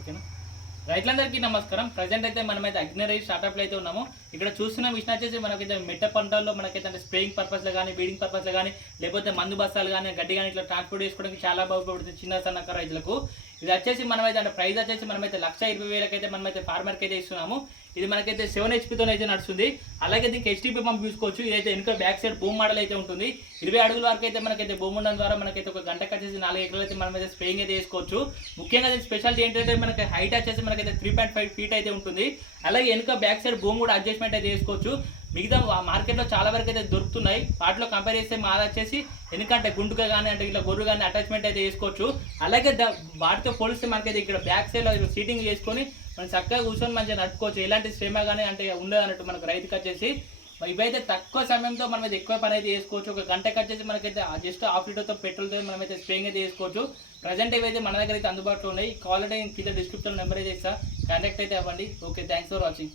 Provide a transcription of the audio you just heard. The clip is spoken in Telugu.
ఓకేనా. రైతులందరికీ నమస్కారం. ప్రజెంట్ అయితే మనమైతే అగ్నిరై స్టార్టప్లో అయితే ఉన్నాము. ఇక్కడ చూస్తున్న మిషన్ వచ్చేసి మనకైతే మెట్ట పంటల్లో మనకైతే అంటే స్ప్రేయింగ్ పర్పస్లో కానీ, బీడింగ్ పర్పస్లో కానీ, లేకపోతే మందు బస్తాలు కానీ, గడ్డి కానీ ఇట్లా ట్రాన్స్పోర్ట్ చేసుకోవడానికి చాలా బాగుపడుతుంది చిన్న సన్నకారు రైతులకు. ఇది వచ్చేసి మనమైతే అంటే ప్రైస్ వచ్చేసి మనమైతే 1,20,000 అయితే మనమైతే ఫార్మర్కి అయితే ఇస్తున్నాము. ఇది మనకైతే 7 HP అయితే నడుస్తుంది. అలాగే దీనికి HTP పంప్ చూసుకోవచ్చు. ఇదైతే వెనుక బ్యాక్ సైడ్ బూమ్ మోడల్ అయితే ఉంటుంది. 20 అడుగుల వరకు అయితే మనకైతే బూమ్ ఉండడం ద్వారా మనకైతే ఒక గంటకు వచ్చేసి 4 ఎకరాలు అయితే మనమైతే స్ప్రేయింగ్ అయితే చేసుకోవచ్చు. ముఖ్యంగా దీని స్పెషాలిటీ ఏంటంటే మనకి హైట్ వచ్చేసి మనకైతే 3.5 feet అయితే ఉంటుంది. అలాగే వెనుక బ్యాక్ సైడ్ బూమ్ కూడా అడ్జస్ట్మెంట్ అయితే చేసుకోవచ్చు. మిగతా మార్కెట్లో చాలా వరకు అయితే దొరుకుతున్నాయి. వాటిలో కంపేర్ చేస్తే మాది వచ్చేసి ఎందుకంటే గుంటుగా కానీ అంటే ఇట్లా గొర్రు కానీ అటాచ్మెంట్ అయితే చేసుకోవచ్చు. అలాగే వాటితో పోలిస్తే మనకైతే ఇక్కడ బ్యాక్ సైడ్లో సీటింగ్ చేసుకొని మనం చక్కగా కూర్చొని మంచిగా నడుపుకోవచ్చు. ఎలాంటి శ్రమ కానీ అంటే ఉండదు అన్నట్టు మనకు రైతుకి వచ్చేసి. ఇవైతే తక్కువ సమయంతో మనం అయితే ఎక్కువ పని అయితే చేసుకోవచ్చు. ఒక గంటకు వచ్చేసి మనకైతే జస్ట్ ½ లీటర్తో పెట్రోల్తో మనమైతే స్ప్రేయింగ్ అయితే చేసుకోవచ్చు. ప్రజెంట్ ఇవైతే మన దగ్గర అయితే అందుబాటులో ఉన్నాయి. కావాలంటే కింద డిస్క్రిప్షన్ నెంబర్ అయితే ఇస్తా, కాంటాక్ట్ అయితే అవ్వండి. Okay, thanks for watching.